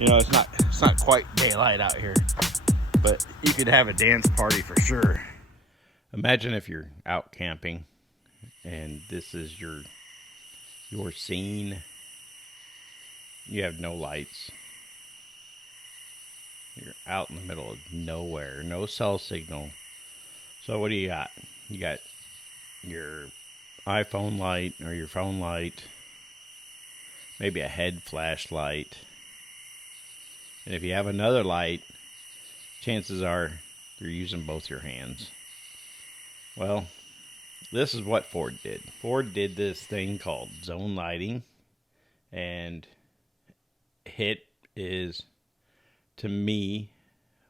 You know, it's not quite daylight out here, but you could have a dance party for sure. Imagine if you're out camping and this is your scene. You have no lights. You're out in the middle of nowhere, no cell signal. So what do you got? You got your iPhone light or your phone light, maybe a head flashlight. And if you have another light, chances are you're using both your hands. Well, this is what Ford did. Ford did this thing called zone lighting, and it is, to me,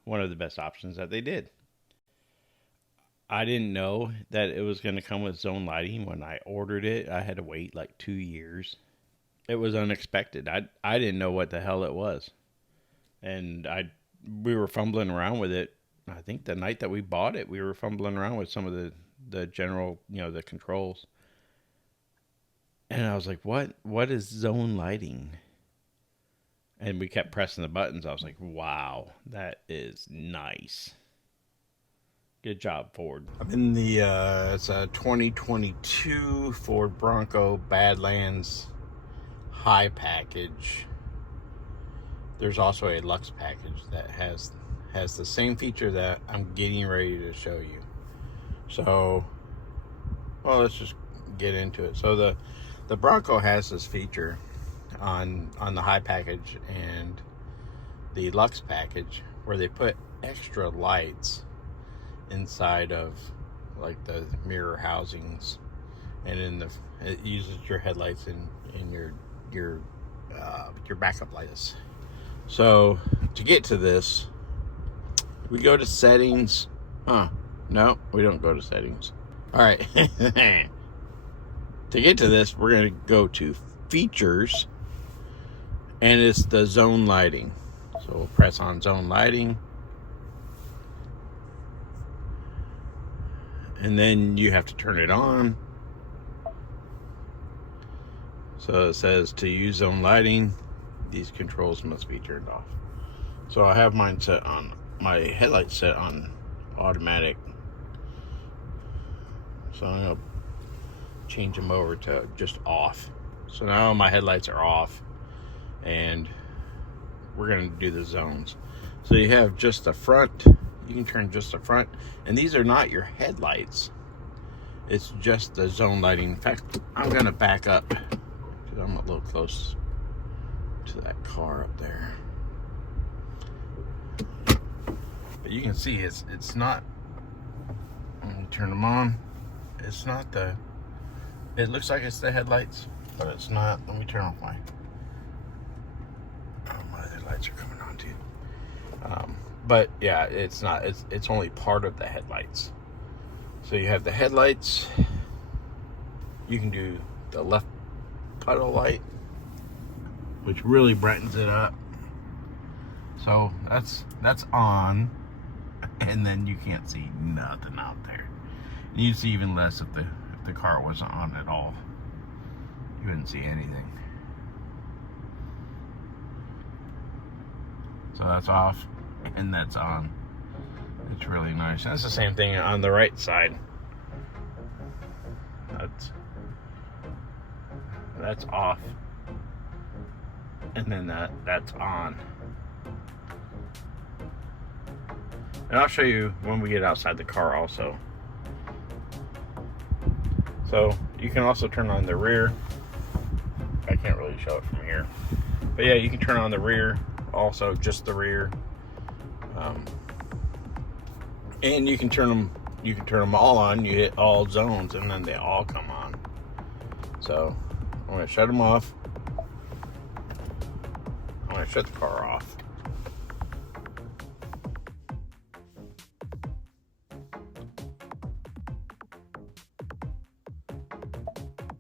one of the best options that they did. I didn't know that it was going to come with zone lighting when I ordered it. I had to wait like 2 years. It was unexpected. I didn't know what the hell it was. And we were fumbling around with it. I think the night that we bought it, we were fumbling around with some of the general, the controls. And I was like, what is zone lighting? And we kept pressing the buttons. I was like, wow, that is nice. Good job, Ford. I'm in the, it's a 2022 Ford Bronco Badlands High package. There's also a Lux package that has the same feature that I'm getting ready to show you. So, well, let's just get into it. So the Bronco has this feature on the high package and the Lux package where they put extra lights inside of like the mirror housings, and it uses your headlights in your backup lights. So to get to this, we go to settings. No, we don't go to settings. All right. To get to this, we're going to go to features, and it's the zone lighting. So we'll press on zone lighting. And then you have to turn it on. So it says to use zone lighting, these controls must be turned off. So I have mine set on, my headlights set on automatic. So I'm going to change them over to just off. So now my headlights are off, and we're going to do the zones. So you have just the front. You can turn just the front, and these are not your headlights. It's just the zone lighting. In fact, I'm going to back up because I'm a little close to that car up there. But you can see it's not. Let me turn them on. It's not it looks like it's the headlights, but it's not. Let me turn off my other lights are coming on too. But yeah, it's not. It's only part of the headlights. So you have the headlights. You can do the left puddle light, which really brightens it up. So that's on, and then you can't see nothing out there. You'd see even less if the car wasn't on at all. You wouldn't see anything. So that's off, and that's on. It's really nice. That's the same thing on the right side. That's off, and then that's on. And I'll show you when we get outside the car also. So you can also turn on the rear. I can't really show it from here, but yeah, you can turn on the rear also, just the rear. And you can turn them all on. You hit all zones, and then they all come on. So I'm going to shut them off. I'm going to shut the car off.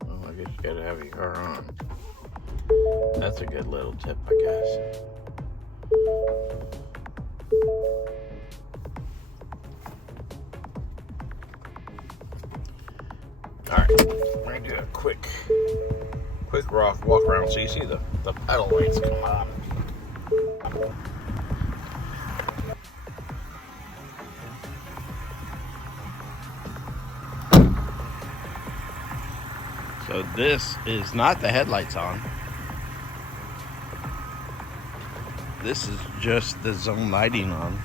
Well, I guess you got to have your car on. That's a good little tip, I guess. Alright, we're going to do a quick walk around so you see the pedal lights come on. So this is not the headlights on. This is just the zone lighting on.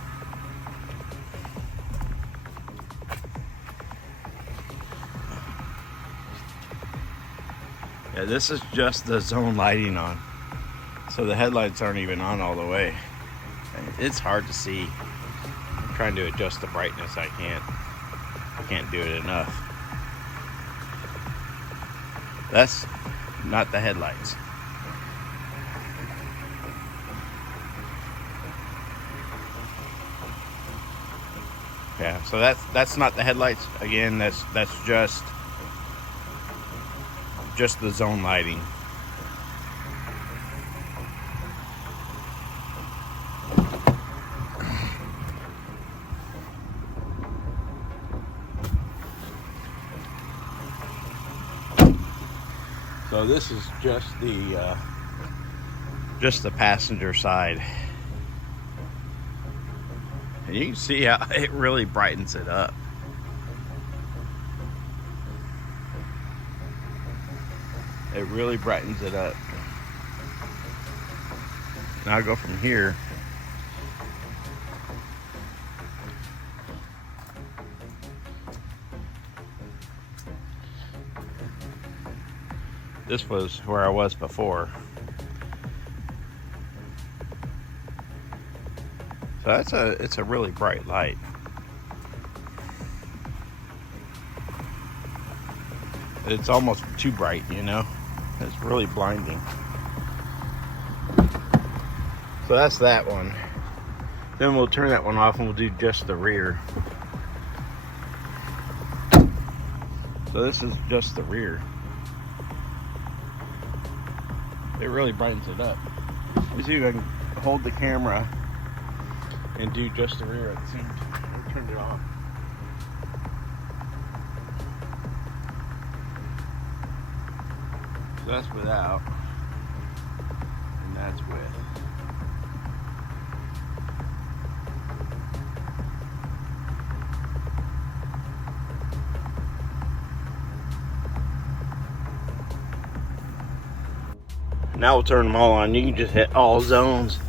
Yeah, this is just the zone lighting on. So the headlights aren't even on all the way. It's hard to see. I'm trying to adjust the brightness. I can't do it enough. That's not the headlights. Yeah, so that's not the headlights. Again, that's just the zone lighting. So this is just the passenger side. And you can see how it really brightens it up. It really brightens it up. Now I'll go from here. This was where I was before. So it's a really bright light. It's almost too bright, you know? It's really blinding. So that's that one. Then we'll turn that one off and we'll do just the rear. So this is just the rear. It really brightens it up. Let me see if I can hold the camera and do just the rear at the same time. I'll turn it off. So that's without, and that's with. Now we'll turn them all on. You can just hit all zones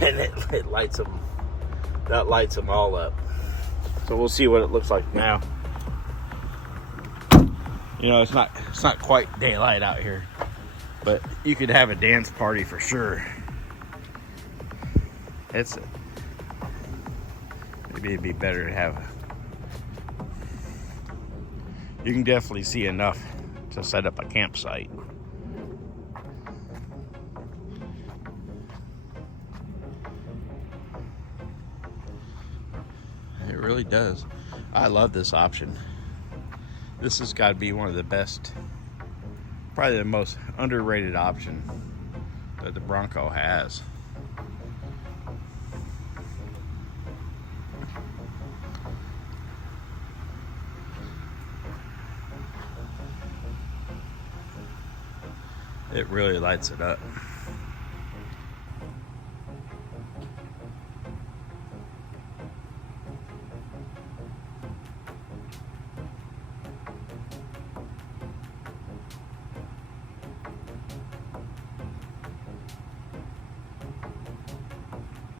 and it lights them. That lights them all up. So we'll see what it looks like now. You know, it's not quite daylight out here, but you could have a dance party for sure. Maybe it'd be better to have. You can definitely see enough to set up a campsite. It really does. I love this option. This has got to be one of the best, probably the most underrated option that the Bronco has. It really lights it up.